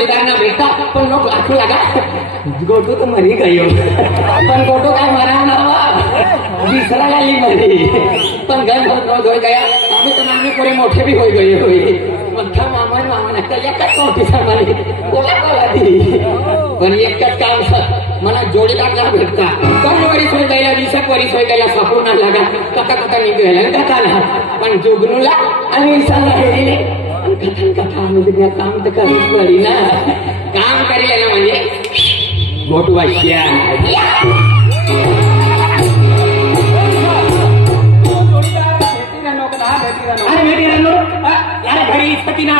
जोडीदार ना भेटता पण लोक आखू लागा गोटू तो मरी गयो पण गोटू काय मरा ना दिसरा लागली मरी पण घर रोज हो गया आम्ही तर मागणी पुरे मोठे बी होई गये होई मोठा मामा मामा तर एकच मोठी सामारी कोला दी पण एकच काम मला जोडीदार ना भेटता कमी वरीस होई गया 20 वरीस होई गया सापडून लागा कथा निघाला कथाला पण जोगनूला आणि विसाला हेरिले कथा म्हणजे काम तर करायची पडी ना काम करेल ना म्हणजे मोठू वाशिया अरे भेटी रानो यार घरी इतकी ना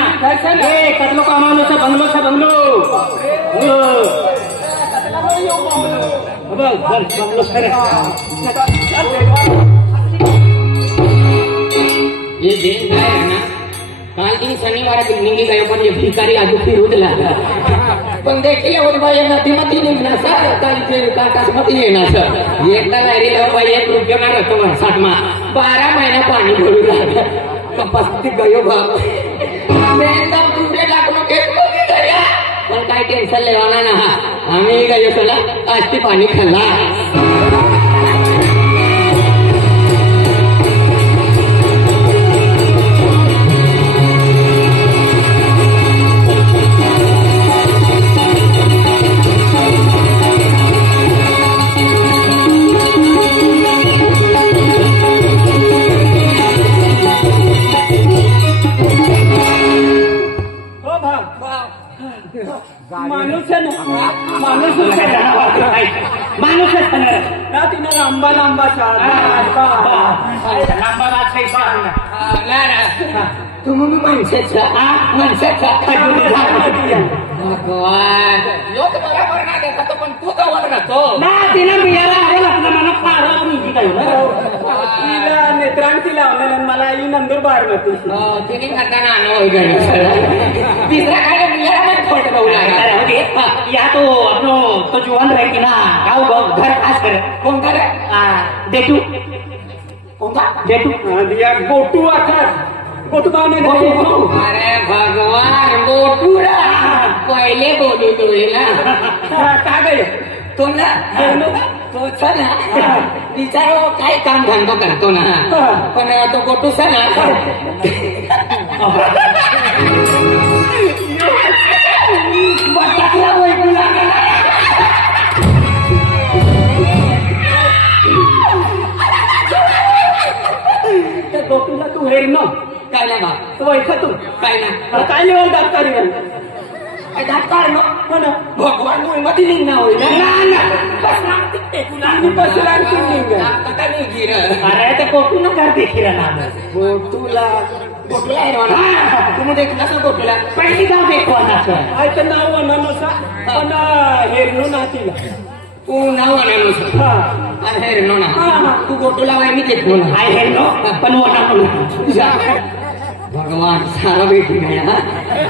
ए कतलो का बंगलो बंगलो सर ये दिन है ना काल दिन शनिवार निघी गयो पण ये भिकारी आज फिरून लागला पण देखील होत भाई नदीमध्ये निघणार सर कालचे काटासमध्ये येणार सर एकदा लायरी लाव भाई 1 रुपया ना रतो 60 मा 12 महिना पाणी भरू लागलं कपासती गयो भाग एकदम पुढे लागलो पण काय टेन्शन लेवाना ना आम्ही गयो चला आज ते पाणी खाल्ला माणूस तिने लांबा लांबा तुम्ही माणसाचा भगवान लोक बरोबर ना देतात पण तू जवळ राहतो ना तिने बियाला आले लागलं मला फार मुलगी काय तिला नेत्रांची लावलेल्या मला ही नंदुरबार नव्हती तिने करताना अनुभव तिसरा काय बियाला फोट जाऊ लागला या तो जुवान रहे की ना गाँव घर खास कर कौन कर डेटू कौन का डेटू दिया गोटू आखर गोटू गाँव में अरे भगवान गोटू पहले बोलू तो ना का गए तो ना तो ना बिचारो काय काम धंदो करतो ना पण तो गोटू सा ना बटाकला वैकू लागला त्या गोटूला तू हेर न काय ना बा तो ऐका तू काय ना काय लेवल डाक्टर डाक्टर नो पण भगवान मध्ये निघणं होईल अरे ते गोटू न करते किरण गोटूला गोटूला तुम्ही देखला सर गोटूला पहिली गाव देखवाना नाव अनानसा पण हेरणू ना तिला तू नाव अनानसा आणि हेरणू ना तू गोटूला वाय मी देखो ना आय हेरणू पण वना भगवान सारा भेटू गया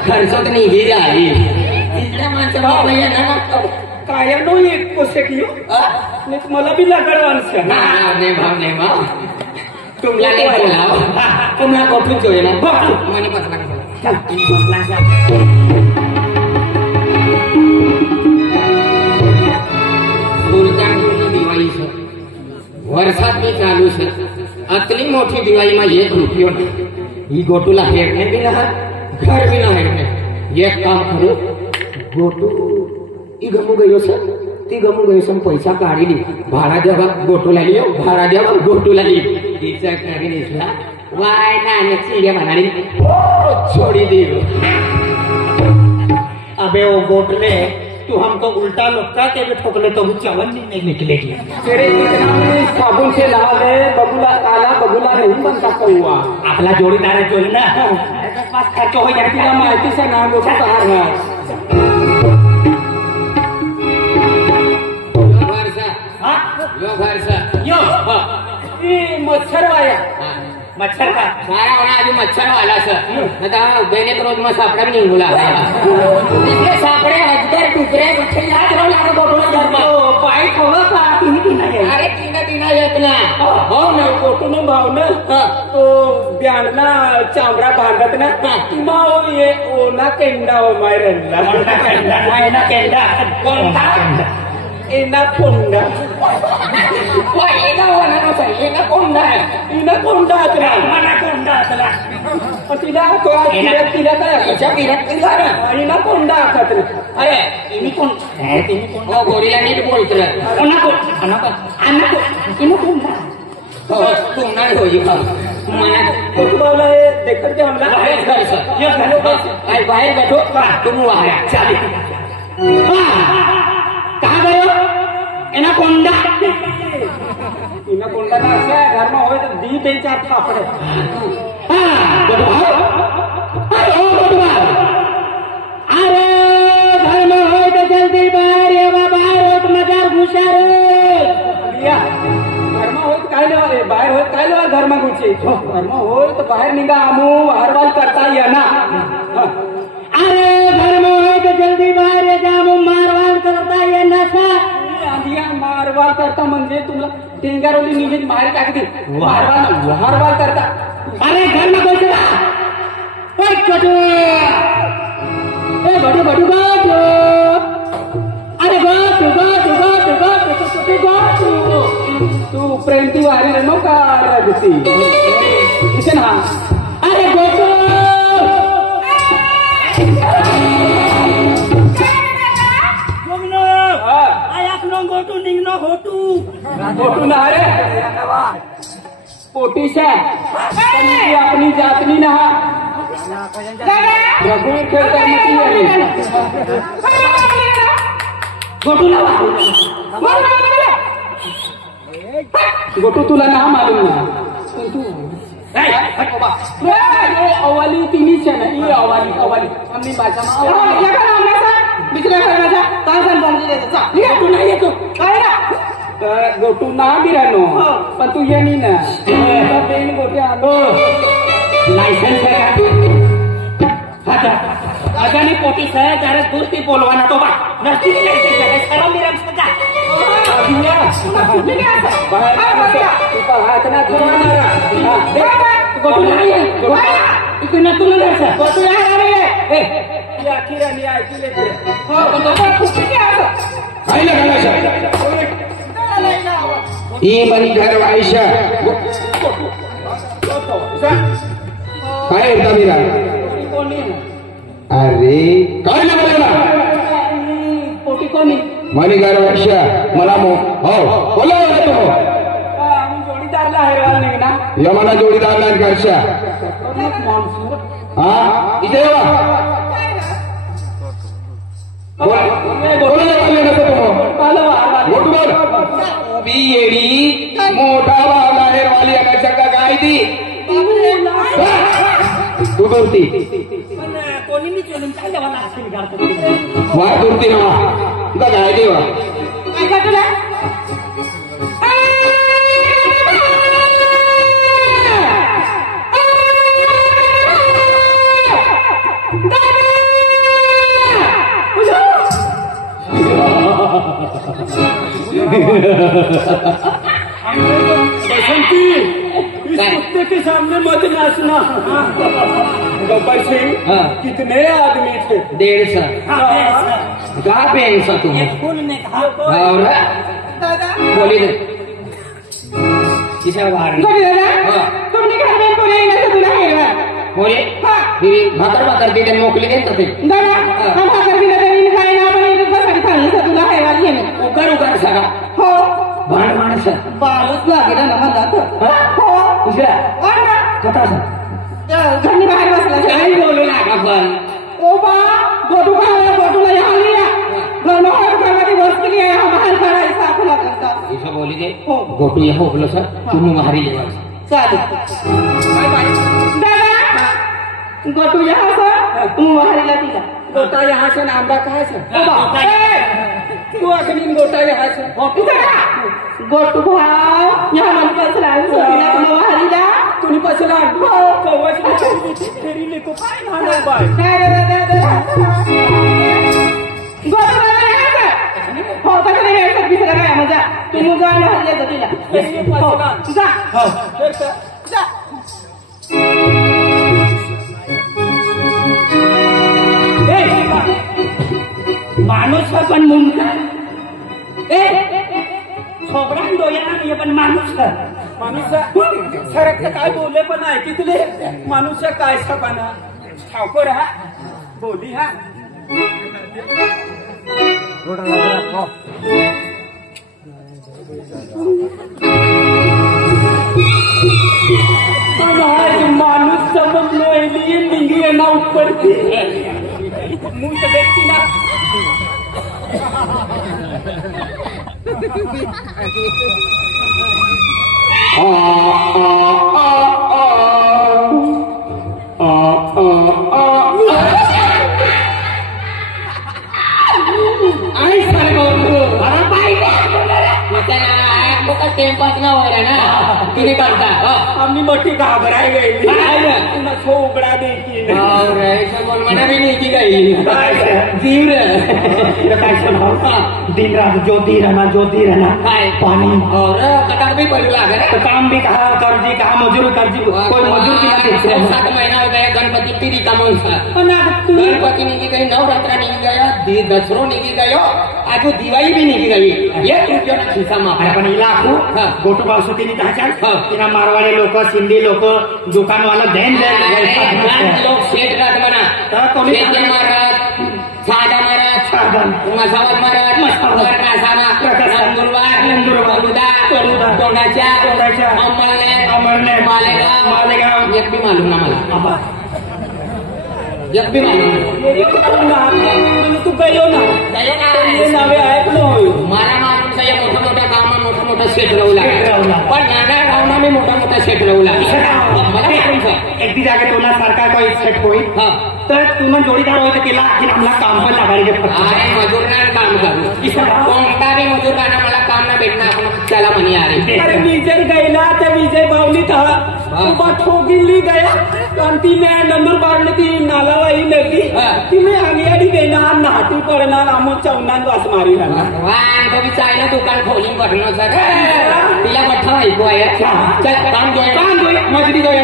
खर्च तर निघी जाई तिसऱ्या माणसं बाबा येणार काय नो एक कोसे की मला बी लागडवांस नाही भाव तुम्हाला नाही बोलाव तुम्हाला गोठून जोडे ना मला बसला दिवाळी सर वर्षात मी चालू सर अतली मोठी दिवाळी माझी 1 रुपया ही गोटूला हेरणे बी ना घर बी ना हेरणे एक काम करू गोटू ही गमू गयो सर ती गमू गयो सर पैसा काढली भाडा द्यावा गोटूला लियो भाडा द्यावा गोटूला लियो तिचा करी दिसला वाय ना चिड़िया बनानी छोड़ी दी अबे वो गोटले तू हमको उल्टा लुक्का के भी ठोकले तो चावल नहीं निकलेगी तेरे साबुन से नहा ले बबूला काला बबूला नहीं बनता हुआ आपला जोड़ीदार जो है ना पास खर्च हो जाए तिला माहिती से नाम लोग बाहर है यो भरसा यो मच्छर वाया मच्छर का सारा होना अभी मच्छर वाला सर ना बेने रोज में सापड़ा भी नहीं बोला इसलिए सापड़े हजगर टुकड़े बच्चे याद रहो लागो बोलो पाइप होगा का अरे तीन येत ना हो ना गोटून भाव ना तो ब्याणला चांबरा बांधत ना मग ये ओना केंडा हो मायरला ना केंडा कोणता एना कोंडा एना होणार एना कोंडा इना कोंडा मला कोंडा असला तिला तिला काय तिच्या किरात इना कोंडा आखत अरे तुम्ही कोण हो गोरीला नीट बोलत तू नाही होई तुम्हाला हे देखत घ्या म्हणला बाहेर बैठो तुम वहां चालेल कहा गयो एना कोंडा इना कोंडा ना असल्या घरमा होय तर दी त्यांच्या थापडे अरे धर्म होय तर जल्दी बाहेर ये बाहेर होत मजार घुसार घरमा होय काय लेवा बाहेर होय काय लेवा घरमा घुसे घरमा होय तर बाहेर निघा आमू हरवाल करता येना अरे धर्म होय तर जल्दी बाहेर ये जामू मारवाल करता ये नसा मारवाल करता म्हणजे तुला टेंगारवली निघेल बाहेर टाकते मारवाल करता अरे घर में बैठ कटू बटू बटू बटू अरे बटू बटू बटू बटू बटू तू प्रेमती वारी रे का रगती इथे ना अरे बटू गोटू निघणं गोटू ना रे पोटीशा अपनी जातनी ना रघुवीर खेळता गोटू तुला ना मालूम ना अवाली तिन्हीच आहे ना ही अवाली आम्ही गोटू नाही येतो काय ना गोटू ना बिरानो पण तू ये ना पेन गोट्या आलो लायसन्स अजानी पोटी सहज जरा दोस्ती बोलवाना तो बा नसती सरम बिरम सजा हात ना गोटू नाही इकडे ना तुला जायचं गोटू किराणी ऐकले ही मनी घर आयशा काय होता मीरा अरे काय ना पोटी कोणी मनी घर आयशा मला हो बोला तुम्ही आम्ही जोडीदारला हैराण नाही ना यमना जोडीदार नाही घरच्या हा इथे येडी मोठा बाहेर वाली चक्का काय ती तू बोलती कोणी मी चोरून काय देवाला असेल वाय बोलती ना तुला काय देवा बसंती इस कुत्ते के सामने मत नाचना गब्बर सिंह कितने आदमी थे 150 कहाँ पे ऐसा तुम और बोली दे किसे बाहर तुमने घर में को नहीं ना तुला है बोले भाकर दे मोकली गए तो दादा हम भाकर भी नहीं खाए ना बने तो बस खाने से तुला है वाली है उकर सगा हो भाड माणस बालच लागेल ना मला हो दुसऱ्या कथा घरनी बाहेर बसला काही बोलू नका पण ओ बा गोटूला यहाँ लिया घर में और करवाती वर्ष के लिए यहाँ बाहर खड़ा ऐसा आपको लगता ऐसा बोली गए गोटू यहाँ बोलो सर तुम बाहरी ले दादा गोटू यहाँ से तुम बाहरी ला दिला गोटा यहाँ से आंबा कहाँ से तू अखनी गोटा यहाँ से गोटू भाव यहाँ मन पसला बाहरी ला तुम्ही पसला कवच फेरी लेको काय ना बाय गोटू हो तसं नाही यायचं दुसऱ्या काय मजा तू जा ना हल्ले तिला जा जा माणूस पण मुंडका छोकरा डोळ्याला नाही पण माणूस सरक काय बोलले पण ऐकी तुले माणूस काय सपाना ठावकर हा बोली हा माणूस समजलो निंगी येणा उपरती मुंह से देखती ना आम्ही मोठी घाबराय गई उघडा देखील दिन रात ज्योति रहना काय पानी और कटार भी पड़ लगा काम भी कहा कर्जी कहा मजूर कर्जी कोई मजूर की 7 महीना हो गया गणपति पीरी का गणपति निकली गई नवरात्रा निकली गया दसरो निकली गयो आज दिवाळी भी निकली गई ये तुझ्या खिस्सा पण इलाकू गोटू बासुतीनी तिना मारवाडी लोक सिंधी लोक दुकानवाला दैन लोक शेठ राहत म्हणा कोणी महाराज साधा महाराज मसावत महाराज नंदुरबार तोंडाच्या मालेगाव एक भी मालूम ना मला एक भी मालूम तू गयो ना नावे ऐकलो मला मालूम आहे मोठा मोठा गावात मोठा मोठा सेट रवला पण नाना गावना मी मोठा मोठा सेट रवला मला एक भी जागे तुला सरकार का सेट होई तर तुम्ही जोडीदार होते केला की आम्हाला काम पण लागायचे अरे मजूरना काम करू कोणता बी मजूरांना मला काम ना भेटणार आपण त्याला म्हणे अरे विजय गैला तर विजय बावली था ठोगिली गया क्रांती में नंदुरबार ने ती नालावाई लगी ती में हरियाली देणार नाटी पडणार आमो चौनान वास मारी राहणार तो भी चायना दुकान खोली भरणं सर तिला मठा ऐकू आहे चल काम जोय मजरी जोय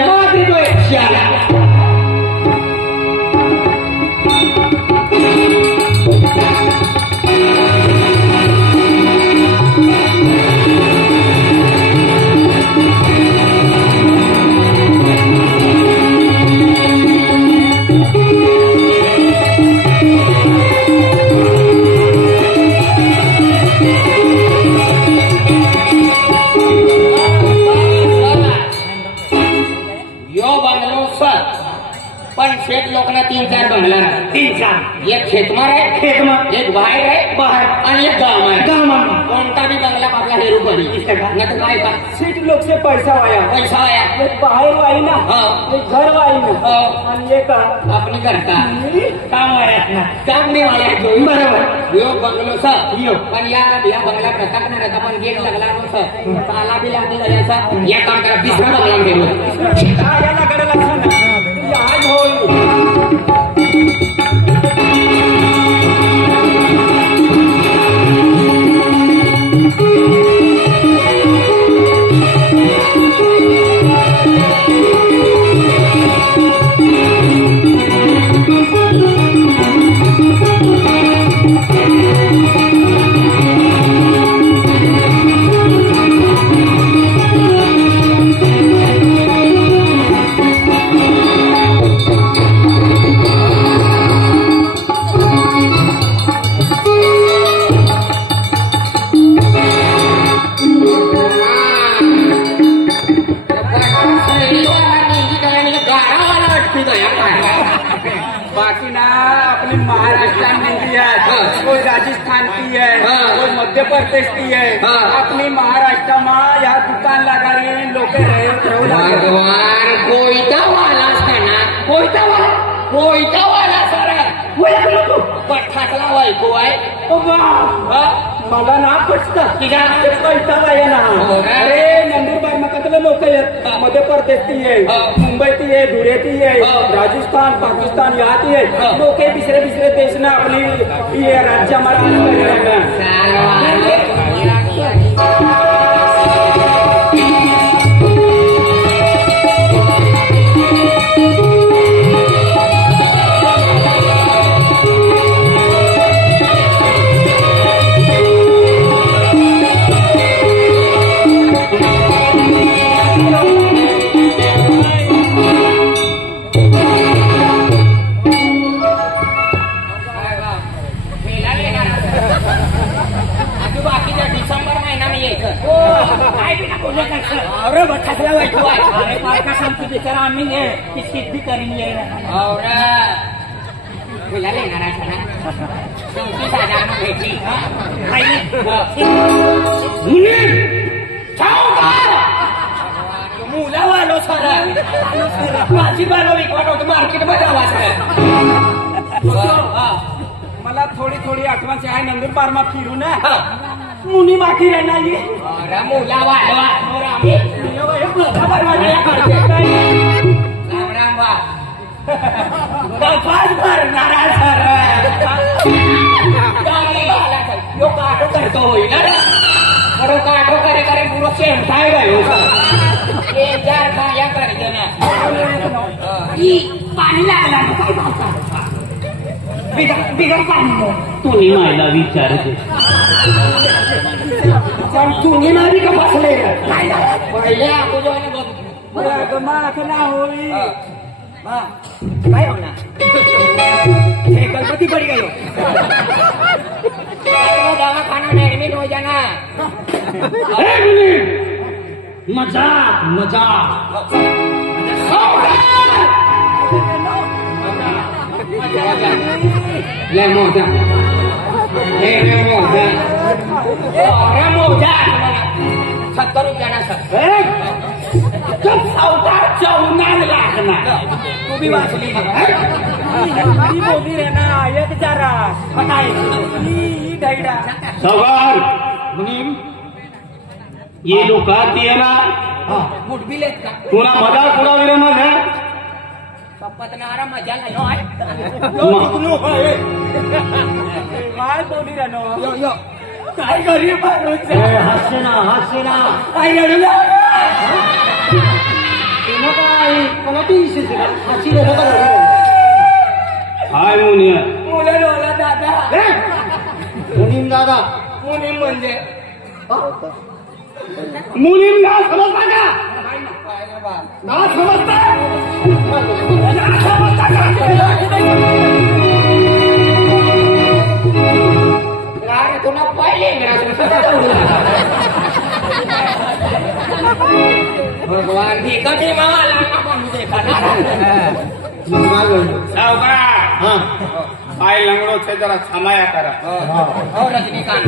शेत लोकांना 3-4 बंगला 3-4 एक खेतमार आहे एक बाहेर आहे आणि एक गाव आहे कोणता भी बंगला आपला हेरू पडी न तर काय का सीट लोक से पैसा वाया एक बाहेर वाई ना एक घर वाई ना आणि एक आपली करता काम आहे काम नाही वाया बरोबर यो बंगलो सा यो पण या बंगला प्रताप नाही रहता पण गेट लागला नो ताला भी लागली जायचा या काम करा दुसरा बंगला घेऊ याला कडे लक्षण आज होईल बाकी ना अपने महाराष्ट्र की है कोई राजस्थान की है कोई मध्य प्रदेश की है अपनी महाराष्ट्र में यहाँ दुकान लगा रहे हैं लोग कोयता वाला सर पठाकला वाईको आहे मला ना पटत पैसा वाया ना अरे नंदुरबार में कतल कसले लोक आहेत मध्य प्रदेशची आहे मुंबईची आहे धुळेची आहे राजस्थान पाकिस्तान याची आहे लोक दुसरे देश ना आपली राज्य मला थोडी आठवण आहे नंदुरबार मा फिरू ना मुनी बाकी रहना ये करतो होईल काटो करे करे पुरो सेम काय गयो पाणी लागला बिगर पाणी तुम्ही मायला विचारते पण तुम्ही माझी का बसले ना होई काय होणार हे गणपती पडी गयो दवाखाना में एडमिट हो जाना मजाक मजाक ले मोजा ले मोजा 70 रुपयाना सर जब सावकार 54 लाख ना तू भी वाचली ही मोदी रे ना एक जरा बताई ही ढैडा सावकार मुनीम ये लोक आती है ना मुठबी लेत का तुला मजाक उडाविले ना पतनारा मजा नाही काय बोली रानो यो काय गरीब हसना काय रडू हाय मुनिया मुलं डोला दादा मुनीम दादा मुनीम म्हणजे मुनीम ना समजता का ना समजता तुला पहिले भगवान भी कधी मावाला पाय लंगडो छे जरा क्षमाया करा रजनीकांत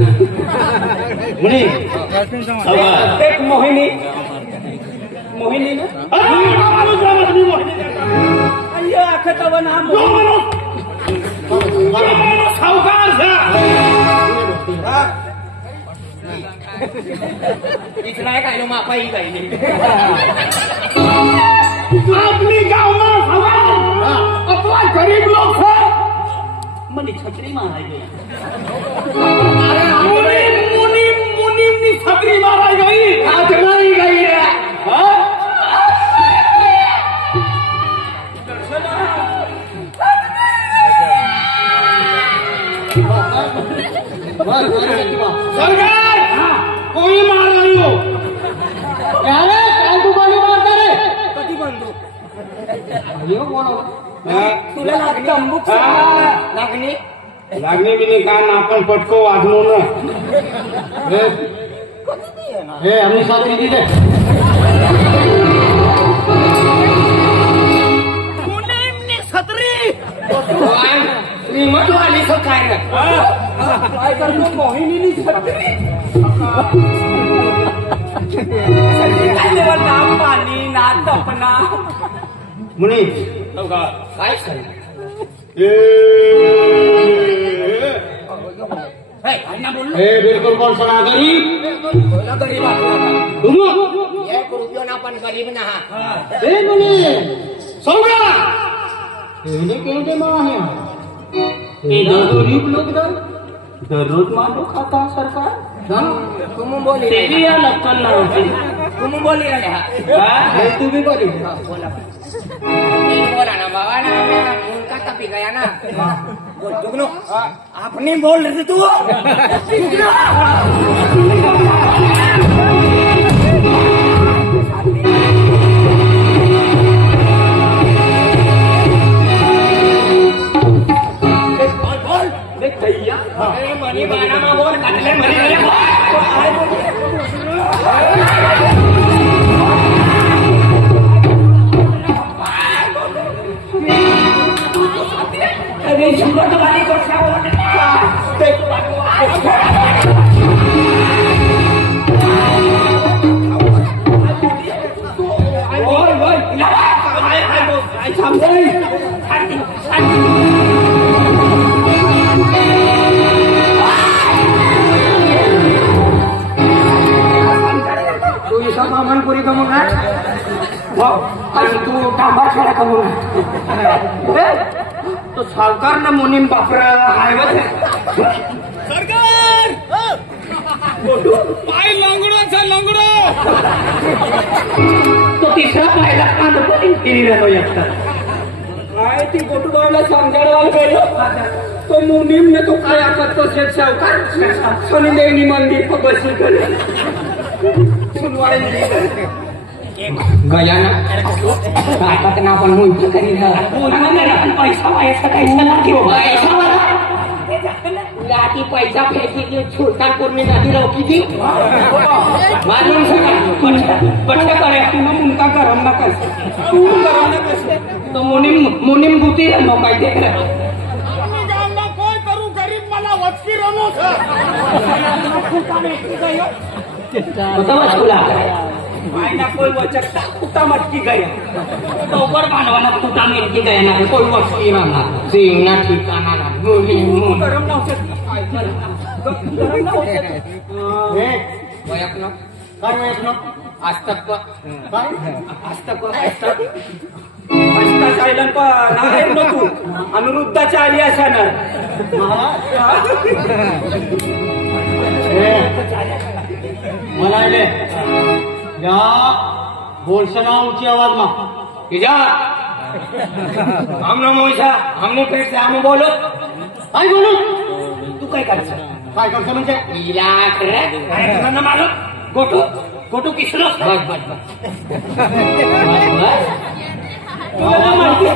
एक मोहिनी ना अय्या अखतवन नाम सावकार इतना है कायलो मापा ही कायले अपनी गांव में सवाल अपना गरीब लोग है मनी छतरी माराई गई मुनीम नी छतरी माराई गई आज मारी गई है सरकार कोई मार रही हो तू कोणी मारता रे कधी बंदो तुला लागणी लागणे बिने का आपण पटको वाजवू ना हे आम्ही साथ दिले छत्री श्रीमंत वाली सब काय करतो मोहिनी छत्री नाम पाणी ना तपना मुनी काय ना बोललो हे बिलकुल कोण सणा गरीब गरीब आपला तुम एक रुपयो ना पण गरीब ना हे मुनी सौगा हे केंद्र में आहे हे गरीब लोग दररोज मांडो खाता सरकार तुम बोली तेरी या लक्कन ना होती तुम बोली रहे हे तू भी बोली बोला बोला ना बाबा ना उनका तपी गया ना बोल जुगनू आपने बोल रहे तू मनी बाना मा बोल काटले मनी अरे झूठा तो वाली को क्या तू ऐसा सामान पूरी कमूंगा आणि तू तांबा खेळा कमूंगा तो सरकार ना मुनीम बापर हायवे सरकार पाय लंगडो लंगडो तो तिसरा पाहिला कांद पण तिरीला एकटा काय ती गोटूबावला समजायला गेलो तो मुनीम ने तो काय करतो शेठ सावकार सोनी देवनी मंदिर पर बसली करे सुनवाई गया ना आता ना आपण मुंच करी पैसा व्हायचा काही पैसा लाठी पैसा फेकी छोटा कोणी नदी रोकी थी मालूम पट्टा करे तू मुनका करम ना कस तू करम ना कस तो मुनीम गुती नौका देख रहा कोई करू गरीब मला वचकी रमो खुला ना कोई वचकता कुत्ता मटकी गया तो ऊपर भांडवाना कुठा मिरकी गया ना कोई वस्ती ना सिंगना ठिकाणा ना मुनीम गरम नव्हतं वयपनो काय वयपनो आस्तक असता सायलन पण नाही न तू अनुरुद्धाच्या आली असा ना मला इले या बोलसना ऊंची आवाज मा इजा हमने मोइसा हमने पेट से हम बोलो काय बोलू तू काय करता काय करतो म्हणजे इलाक रे काय ना मालो गोटू किसलो बस तुला माहिती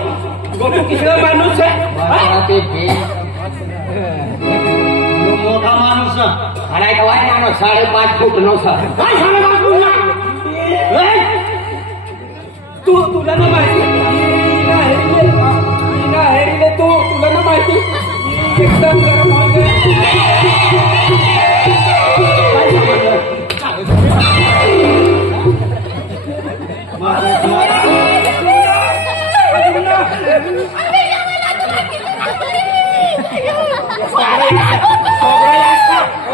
गोटू किसला माणूस आहे मोठा माणूस अरे का वाय ना 5.5 फूट नो सर काय सांगा तू तुला ना माहिती तू तुला ना माहिती एकदम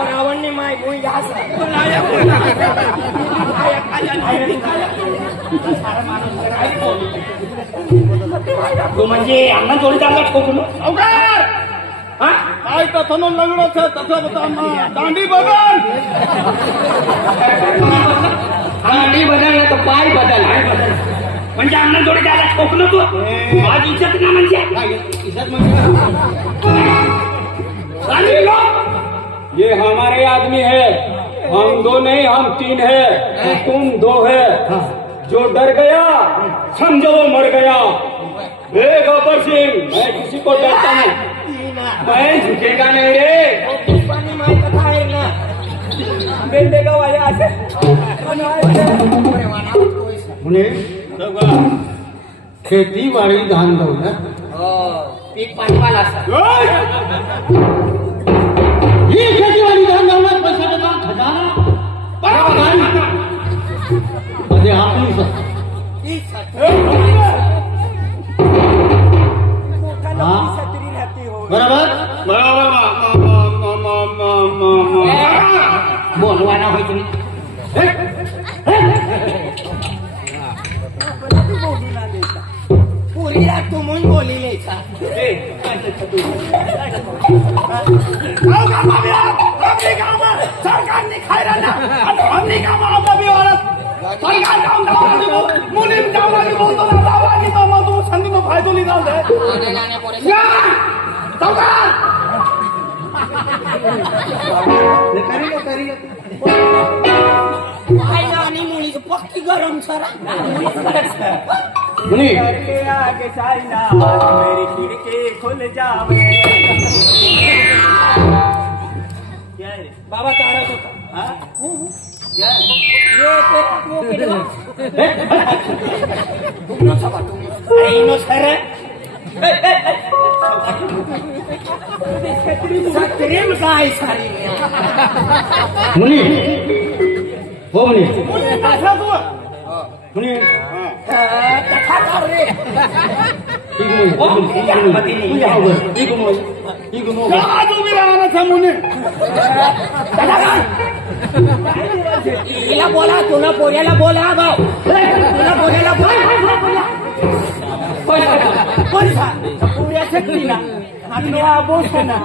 रावणने माय भूई तू म्हणजे अण्णा जोडीदारला ठोकलो अवघड काय तसं लग्न तसं दांडी बदल दांडी बदल तर पाय बदल म्हणजे अण्णा जोडीदारला ठोकलो तू माझी इज्जत ना म्हणजे ये हमारे आदमी है हम 2 नहीं हम 3 है तुम 2 है जो डर गया समझो वो मर गया गब्बर सिंह मैं किसी को डरता नहीं मैं झुकेगा नहीं रे बेंडेगा वाया खेती वाली धान दौलत पीक पाणीवाला ही खेती वाली धान दौलत पैसा काम खजाना मध्ये आपली बरोबर पुरीला तुम्ही बोलिले सरकारने खायला ना हमने काम आपला बिवारत सरकार गाव मुलीम गावानी बोलतो ना गावानी तो मग तू संधी तो फायदो ली जाऊ दे या सरकार आणि मुली पक्की गरम सरा मुनी आगे साइना मेरी खिड़की खुल जावे बाबा तारा होता मुनी हो मुनी मुनी हिला बोला तुला पोऱ्याला बोला भाऊ तुला पोऱ्याला पोऱ्या शकली ना आणि बोस ना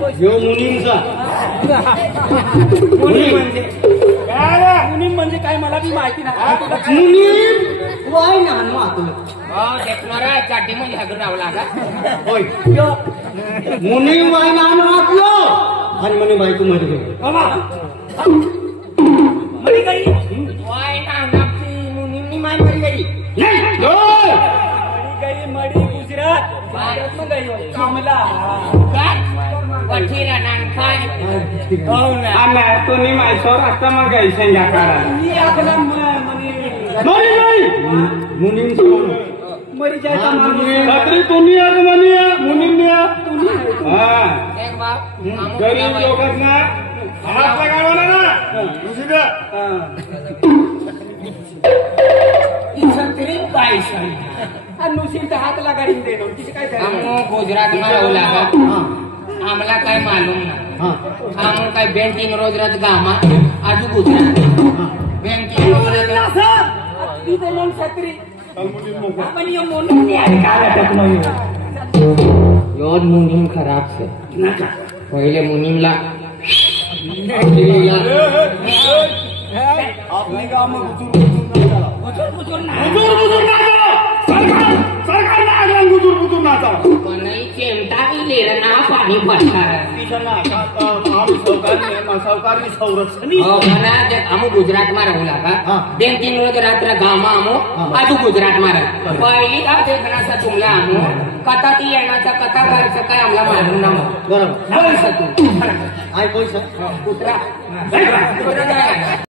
यो मुनींचा मुनीम म्हणजे काय मला बी माहिती नाही मुनीम वाय ना चाटी म्हणजे हजर रावला का होय मुनीम वाय ना वाचलो आणि म्हणे बायको मध्ये मरी गई वाय ना मुनीमनी माय मरी गई मडी गुजरात भारत में गई कमला वठीरा नानखाय हो ना आम्ही तो नि मायसोर आता मग गई संगा करा मी आपला मरी गई मुनीम सोन मरी जायचा रात्री तुम्ही आज म्हणे मुनीमने हा एक बाप गरीब लोकांना हात लगावला ना दुसरीला छत्री काय सांग आणि नुसीन हात लगाडीन देणं किती काय गुजरात में रहुला आमला काय मालूम ना हम काय बैंकिंग रोज रात गामा आजू गुजरात बैंकिंग रोज रात तिथे मग छत्री आपण यो मोनी नाही योद मुनीम खराब से पहिले मुनीमला आपले काम गुजूर सरकार ना आगला गुजूर नाचा पण चिमटा बी लिहिलं ना पाणी पडणार सरकारनी संरक्षण अमु गुजरात में रहूला का बैंकिंग रोज रात्र गामा अमु आजू गुजरात में रह पहिली का देखण्याचा तुमला अमु कथा ती येण्याचा कथा करायचं काय आम्हाला मालूम ना बरोबर तू आय कोण सर कुत्रा